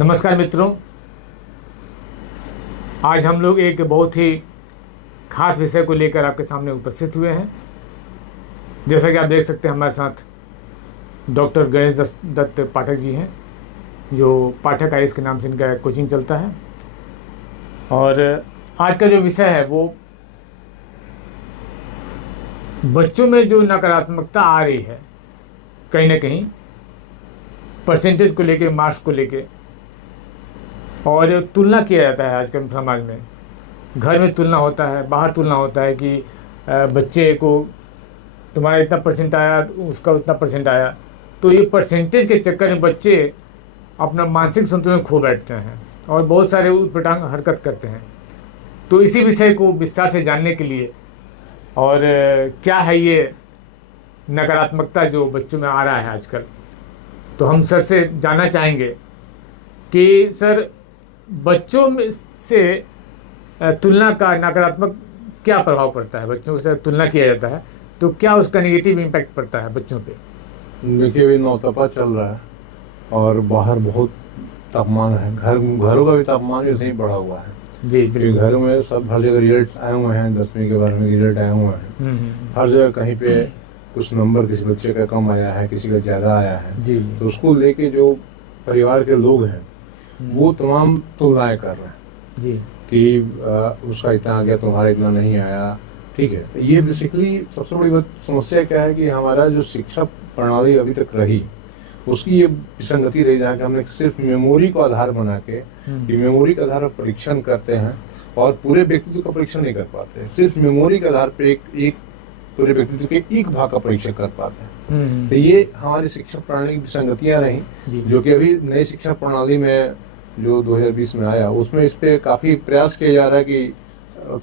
नमस्कार मित्रों, आज हम लोग एक बहुत ही खास विषय को लेकर आपके सामने उपस्थित हुए हैं। जैसा कि आप देख सकते हैं, हमारे साथ डॉक्टर गणेश दत्त पाठक जी हैं, जो पाठक आईएएस के नाम से इनका कोचिंग चलता है। और आज का जो विषय है वो बच्चों में जो नकारात्मकता आ रही है, कहीं ना कहीं परसेंटेज को लेके, मार्क्स को लेके, और तुलना किया जाता है आजकल समाज में। घर में तुलना होता है, बाहर तुलना होता है कि बच्चे को तुम्हारा इतना परसेंट आया, उसका उतना परसेंट आया। तो ये परसेंटेज के चक्कर में बच्चे अपना मानसिक संतुलन खो बैठते हैं और बहुत सारे उटपटांग हरकत करते हैं। तो इसी विषय को विस्तार से जानने के लिए, और क्या है ये नकारात्मकता जो बच्चों में आ रहा है आजकल, तो हम सर से जानना चाहेंगे कि सर, बच्चों में से तुलना का नकारात्मक क्या प्रभाव पड़ता है। बच्चों से तुलना किया जाता है तो क्या उसका नेगेटिव इम्पैक्ट पड़ता है बच्चों पे। देखिए, अभी नौतपा चल रहा है और बाहर बहुत तापमान है। घरों का भी तापमान जैसे ही बढ़ा हुआ है जी क्योंकि घरों में सब हर जगह रिजल्ट आए हुए हैं, 10वीं के 12वीं के रिजल्ट आए हुए हैं। हर जगह कहीं पे कुछ नंबर किसी बच्चे का कम आया है, किसी का ज़्यादा आया है। जी। तो उसको लेके जो परिवार के लोग हैं वो तमाम तुलनाएं कर रहे हैं जी कि उसका इतना आ गया, तुम्हारा इतना नहीं आया। ठीक है, तो ये बेसिकली सबसे बड़ी समस्या क्या है कि हमारा जो शिक्षा प्रणाली अभी तक रही, उसकी ये विसंगति रही, जहाँ कि हमने सिर्फ मेमोरी को आधार बना के कि मेमोरी के आधार पर परीक्षण करते हैं और पूरे व्यक्तित्व का परीक्षण नहीं कर पाते। सिर्फ मेमोरी के आधार पर एक पूरे व्यक्तित्व के एक भाग का परीक्षण कर पाते हैं। तो ये हमारी शिक्षा प्रणाली की विसंगतियाँ रहीं, जो कि अभी नई शिक्षा प्रणाली में जो 2020 में आया, उसमें इस पे काफ़ी प्रयास किया जा रहा है कि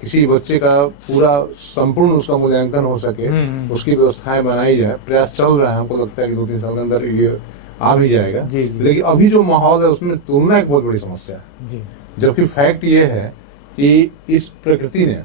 किसी बच्चे का पूरा संपूर्ण उसका मूल्यांकन हो सके, उसकी व्यवस्थाएं बनाई जाए। प्रयास चल रहा है, हमको लगता है कि 2-3 साल के अंदर ये आ भी जाएगा। लेकिन अभी जो माहौल है उसमें तुलना एक बहुत बड़ी समस्या है। जबकि फैक्ट ये है कि इस प्रकृति ने,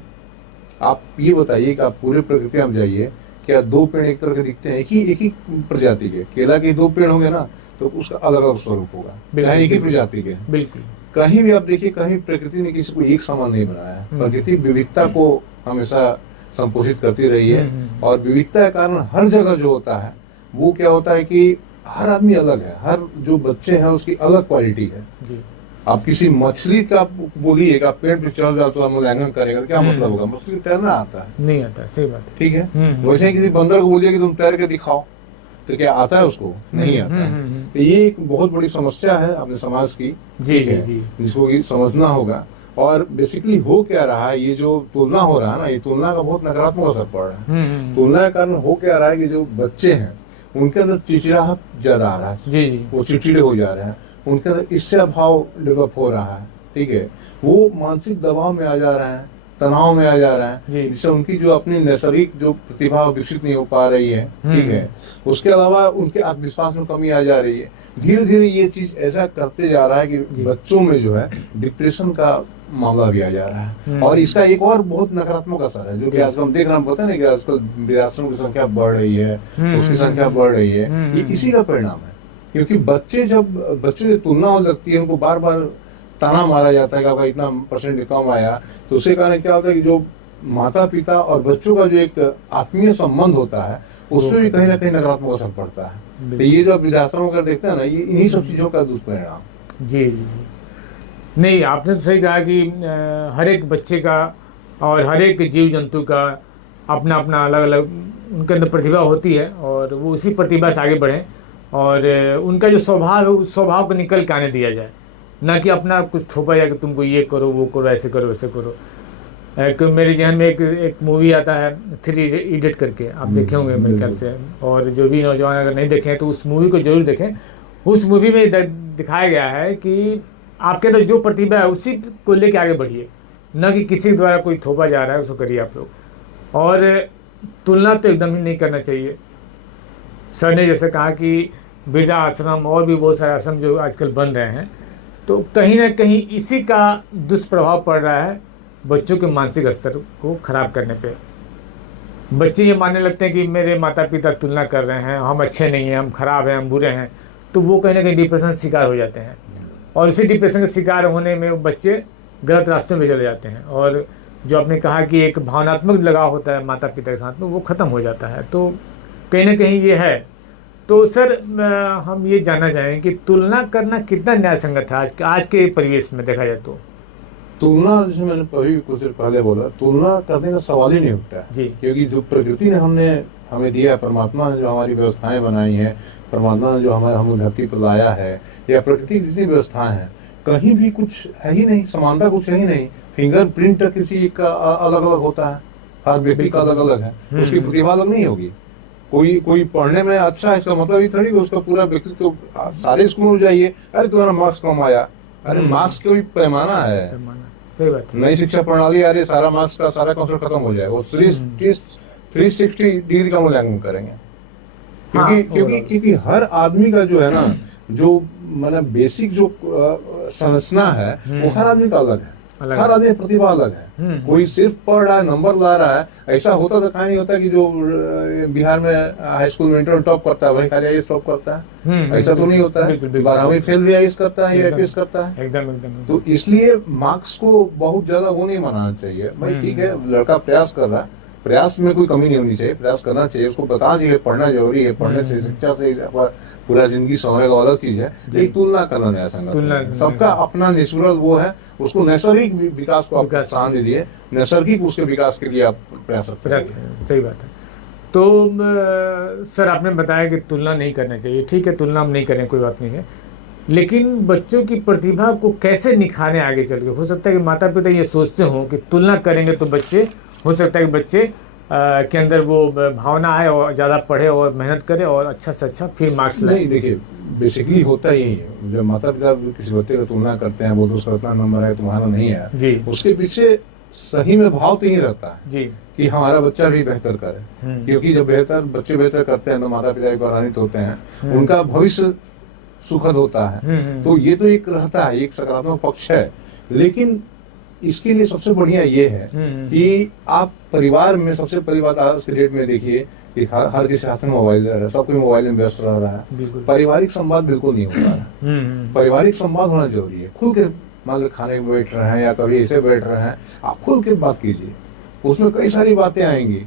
आप ये बताइए कि आप पूरे प्रकृति में जाइए, क्या 2 पेड़ एक तरह के दिखते हैं? एक ही प्रजाति के केला के 2 पेड़ होंगे ना, तो उसका अलग अलग स्वरूप होगा, चाहे एक ही प्रजाति के। बिल्कुल। कहीं भी आप देखिए, कहीं प्रकृति ने किसी को एक समान नहीं बनाया है। प्रकृति विविधता को हमेशा संपोषित करती रही है और विविधता के कारण हर जगह जो होता है वो क्या होता है कि हर आदमी अलग है, हर जो बच्चे हैं उसकी अलग क्वालिटी है। आप किसी मछली का बोलिए कि आप पेड़ पे चढ़ जाओ तो आप मूल्यांकन करेगा, तो क्या मतलब होगा? मछली को तैरना आता है? नहीं आता। सही बात है। ठीक है, वैसे ही किसी बंदर को बोलिए कि तुम तैर के दिखाओ, तो क्या आता है उसको? नहीं आता है। तो ये एक बहुत बड़ी समस्या है अपने समाज की, ठीक है, जिसको ये समझना होगा। और बेसिकली हो क्या रहा है, ये जो तुलना हो रहा है ना, ये तुलना का बहुत नकारात्मक असर पड़ रहा है। तुलना के कारण हो क्या रहा है कि जो बच्चे हैं उनके अंदर चिड़चिड़ाहट ज्यादा आ रहा है। वो चिड़चिड़े हो जा रहे हैं, उनके अंदर ईर्ष्या भाव डेवलप हो रहा है। ठीक है, वो मानसिक दबाव में आ जा रहे हैं, तनाव में आ जा रहा है, जिससे उनकी जो अपनी नैसर्गिक जो प्रतिभा विकसित नहीं हो पा रही है। ठीक है, उसके अलावा उनके आत्मविश्वास में कमी आ जा रही है। धीरे धीरे ये चीज ऐसा करते जा रहा है कि बच्चों में जो है डिप्रेशन का मामला भी आ जा रहा है। और इसका एक और बहुत नकारात्मक असर है, जो कि आजकल हम देख रहे हैं, पता नहीं कि आजकल वृद्धाश्रम की संख्या बढ़ रही है, उसकी संख्या बढ़ रही है। ये इसी का परिणाम है, क्योंकि बच्चे से तुलना हो लगती है, उनको बार बार ताना मारा जाता है कि आपका इतना परसेंट कम आया। तो उसके कारण क्या होता है कि जो माता पिता और बच्चों का जो एक आत्मीय संबंध होता है, उसमें भी कहीं ना कहीं नकारात्मक असर पड़ता है। तो ये जो वृद्धाश्रम कर देखते हैं ना, ये इन्हीं सब चीज़ों का दुष्परिणाम। जी। नहीं, आपने तो सही कहा कि हर एक बच्चे का और हर एक जीव जंतु का अपना अपना अलग अलग उनके अंदर प्रतिभा होती है, और वो उसी प्रतिभा से आगे बढ़ें और उनका जो स्वभाव है उस स्वभाव को निकल के आने दिया जाए, ना कि अपना कुछ थोपा जाए कि तुमको ये करो, वो करो, ऐसे करो, वैसे करो। एक मेरे जहन में एक मूवी आता है 3 इडियट करके, आप देखे होंगे मेरे ख्याल से, और जो भी नौजवान अगर नहीं देखें तो उस मूवी को जरूर देखें। उस मूवी में दिखाया गया है कि आपके अंदर जो प्रतिभा है उसी को लेके आगे बढ़िए, न कि किसी द्वारा कोई थोपा जा रहा है उसको करिए आप लोग। और तुलना तो एकदम ही नहीं करना चाहिए। सर ने जैसे कहा कि वृद्धा आश्रम और भी बहुत सारे आश्रम जो आजकल बन रहे हैं, तो कहीं ना कहीं इसी का दुष्प्रभाव पड़ रहा है बच्चों के मानसिक स्तर को खराब करने पे। बच्चे ये मानने लगते हैं कि मेरे माता पिता तुलना कर रहे हैं, हम अच्छे नहीं हैं, हम खराब हैं, हम बुरे हैं, तो वो कहीं ना कहीं डिप्रेशन शिकार हो जाते हैं। और इसी डिप्रेशन का शिकार होने में वो बच्चे गलत रास्तों में चले जाते हैं, और जो आपने कहा कि एक भावनात्मक लगाव होता है माता पिता के साथ में, वो ख़त्म हो जाता है। तो कहीं ना कहीं ये है। तो सर हम ये जानना चाहेंगे कि तुलना करना कितना न्याय संगत है आज के परिवेश में देखा जाए तो? तुलना, जैसे मैंने अभी कुछ देर पहले बोला, तुलना करने का सवाल ही नहीं उठता है जी। क्योंकि जो प्रकृति ने हमें दिया है, परमात्मा ने जो हमारी व्यवस्थाएं बनाई हैं, परमात्मा ने जो हमें धरती पर लाया है, या प्रकृति की जितनी व्यवस्थाएं हैं, कहीं भी कुछ है ही नहीं, समानता कुछ है ही नहीं। फिंगरप्रिंट किसी का अलग अलग होता है, हर व्यक्ति का अलग अलग है, उसकी प्रतिभा अलग नहीं होगी। कोई पढ़ने में अच्छा है, इसका मतलब ये थोड़ी कि उसका पूरा व्यक्तित्व तो, सारे स्कूल में जाइए, अरे तुम्हारा मार्क्स कम आया, अरे मार्क्स का भी पैमाना है। सही बात है। नई शिक्षा प्रणाली, अरे सारा मार्क्स का सारा कांसेप्ट खत्म हो जाएगा, वो 360 डिग्री का मूल्यांकन करेंगे। क्योंकि हर आदमी का जो है ना, जो मतलब बेसिक जो संरचना है, वो हर आदमी का अलग है, हर आदमी प्रतिभा अलग है। कोई सिर्फ पढ़ रहा है, नंबर ला रहा है, ऐसा होता तो कहीं नहीं होता कि जो बिहार में हाई स्कूल में इंटर टॉप करता है वही खाली आईएएस टॉप करता है, ऐसा तो नहीं होता है। 12वीं फेल भी आईएएस करता है या आईपीएस करता है। एकदम। तो इसलिए मार्क्स को बहुत ज्यादा वो नहीं मनाना चाहिए। भाई ठीक है, लड़का प्रयास कर रहा है, प्रयास में कोई कमी नहीं होनी चाहिए, प्रयास करना चाहिए, उसको बताना चाहिए पढ़ना जरूरी है, पढ़ने से, शिक्षा से पूरा जिंदगी संवरेगा, अलग चीज है। ये तुलना करना नहीं संगत, सबका अपना नेचुरल वो है, उसको नैसर्गिक विकास को आप प्रोत्साहन दीजिए, नैसर्गिक उसके विकास के लिए आप प्रयास करिए। सही बात है। तो सर आपने बताया कि तुलना नहीं करना चाहिए, ठीक है, तुलना हम नहीं करें, कोई बात नहीं है, लेकिन बच्चों की प्रतिभा को कैसे निखारें आगे चल के? हो सकता है कि माता पिता ये सोचते हों कि तुलना करेंगे तो बच्चे, हो सकता है कि बच्चे के अंदर वो भावना आए और ज़्यादा पढ़े और मेहनत करे और अच्छा से अच्छा फिर मार्क्स लाए। नहीं, देखिए बेसिकली होता ही है, जो माता पिता किसी बच्चे का तुलना करते हैं, वो तो उसका इतना नंबर है तुम्हारा नहीं है जी, उसके पीछे सही में भाव तो ही रहता है जी कि हमारा बच्चा भी बेहतर करे। क्योंकि जब बच्चे बेहतर करते हैं तो माता पिता भी गौरवान्वित होते हैं, उनका भविष्य सुखद होता है। तो ये तो एक रहता है, एक सकारात्मक पक्ष है। लेकिन इसके लिए सबसे बढ़िया ये है कि आप परिवार में, सबसे पहली बात आज के डेट में देखिए कि हर किसी हाथ में मोबाइल है, सब कोई मोबाइल में व्यस्त रह रहा है, पारिवारिक संवाद बिल्कुल नहीं हो रहा है। पारिवारिक संवाद होना जरूरी है। खुल के मान लो खाने में बैठ रहे हैं या कभी ऐसे बैठ रहे हैं, आप खुल के बात कीजिए, उसमें कई सारी बातें आएंगी,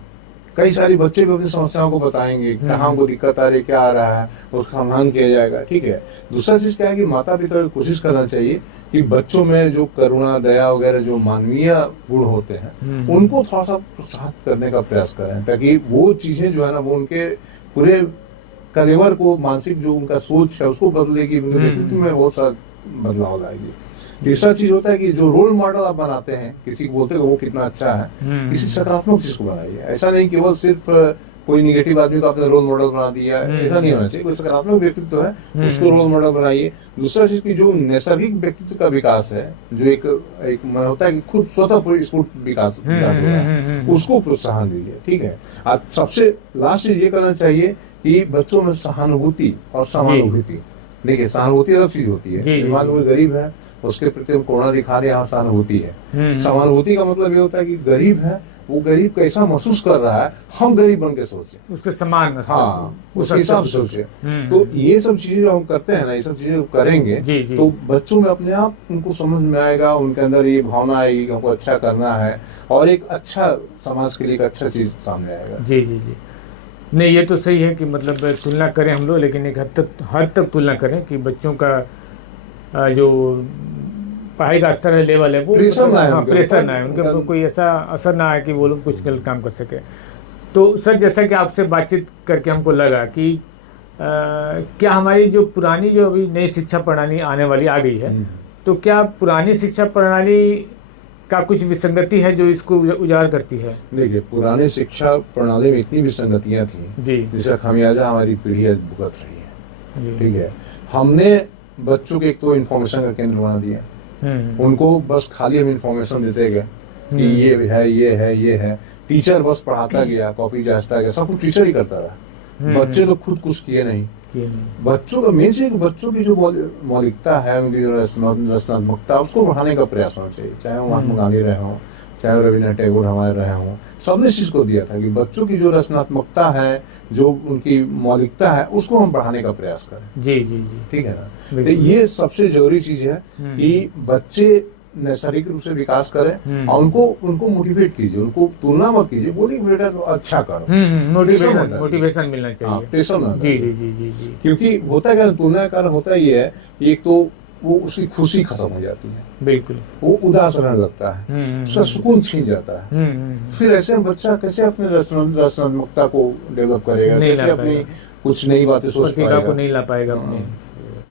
कई सारी बच्चे भी अपनी समस्याओं को बताएंगे, कहाँ उनको दिक्कत आ रही, क्या आ रहा है, उसका समाधान किया जाएगा। ठीक है। दूसरा चीज क्या है कि माता पिता को कोशिश करना चाहिए कि बच्चों में जो करुणा, दया वगैरह जो मानवीय गुण होते हैं, उनको थोड़ा सा प्रोत्साहित करने का प्रयास करें, ताकि वो चीजें जो है ना, वो उनके पूरे कलेवर को, मानसिक जो उनका सोच है उसको बदलेगी, उनके व्यक्तित्व में बहुत सा बदलाव लाएगी। तीसरा चीज होता है कि जो रोल मॉडल आप बनाते हैं, किसी को बोलते हैं वो कितना अच्छा है, किसी सकारात्मक चीज को बनाइए। ऐसा नहीं केवल सिर्फ कोई निगेटिव आदमी को आपने रोल मॉडल बना दिया, ऐसा नहीं होना चाहिए। कोई सकारात्मक व्यक्तित्व है उसको रोल मॉडल बनाइए। दूसरा चीज की जो नैसर्गिक व्यक्तित्व का विकास है, जो एक मन होता है कि खुद स्वतः स्फूर्त विकास हो रहा है, उसको प्रोत्साहन दीजिए। ठीक है। आज सबसे लास्ट चीज ये करना चाहिए कि बच्चों में सहानुभूति और समानुभूति, देखिए सहानुभूति अलग चीज होती है। मान लो कोई गरीब है, उसके प्रति हम करुणा दिखा रहे हैं, यहाँ सहानुभूति है। समानुभूति का मतलब ये होता है कि गरीब है, वो गरीब कैसा महसूस कर रहा है, हम गरीब बन के सोचे, उसके समान, हाँ, उसके हिसाब से सोचे। तो ये सब चीजें जो हम करते हैं ना, ये सब चीजें करेंगे तो बच्चों में अपने आप उनको समझ में आएगा, उनके अंदर ये भावना आएगी कि हमको अच्छा करना है, और एक अच्छा समाज के लिए एक अच्छा चीज सामने आएगा। जी जी जी। नहीं, ये तो सही है कि मतलब तुलना करें हम लोग, लेकिन एक हद तक तुलना करें कि बच्चों का जो पढ़ाई का स्तर है, लेवल है, वो प्रेशर ना है, उनके ऊपर कोई ऐसा असर ना आए कि वो लोग कुछ गलत काम कर सके। तो सर, जैसा कि आपसे बातचीत करके हमको लगा कि क्या हमारी जो पुरानी, जो अभी नई शिक्षा प्रणाली आने वाली आ गई है, तो क्या पुरानी शिक्षा प्रणाली का कुछ विसंगति है जो इसको उजागर करती है? देखिए, पुरानी शिक्षा प्रणाली में इतनी विसंगतियां थी जिसका खामियाजा हमारी पीढ़ी भुगत रही है। ठीक है। हमने बच्चों के एक तो इन्फॉर्मेशन का केंद्र बना दिया, उनको बस खाली हम इन्फॉर्मेशन देते गए कि ये है, ये है, ये है। टीचर बस पढ़ाता गया, कॉपी जांचता गया, सब कुछ टीचर ही करता रहा, बच्चे तो खुद कुछ किए नहीं। बच्चों का मेन चीज, बच्चों की जो मौलिकता है, उनकी जो रचनात्मकता, उसको बढ़ाने का प्रयास होना चाहिए। चाहे वो महात्मा गांधी रहे हों, चाहे रविन्द्रनाथ टैगोर हमारे रहे हों, सबने इस चीज को दिया था कि बच्चों की जो रचनात्मकता है, जो उनकी मौलिकता है, उसको हम बढ़ाने का प्रयास करें। जी जी जी, ठीक है ना। तो ये सबसे जरूरी चीज है कि बच्चे शारीरिक रूप से विकास करें और उनको मोटिवेट कीजिए, उनको तुलना मत कीजिए, बोलिए बेटा तो अच्छा करो, मोटिवेशन मिलना चाहिए। प्रेशर ना जी जी जी जी जी, क्योंकि होता क्या, तुलना का कारण होता ही है, एक तो वो उसकी खुशी खत्म हो जाती है, बिल्कुल, वो उदास रहने लगता है, उसका सुकून छीन जाता है। फिर ऐसे में बच्चा कैसे अपने रचनात्मकता को डेवलप करेगा, कैसे अपनी कुछ नई बातें सोच प्रतिभा को नहीं ला पाएगा अपने।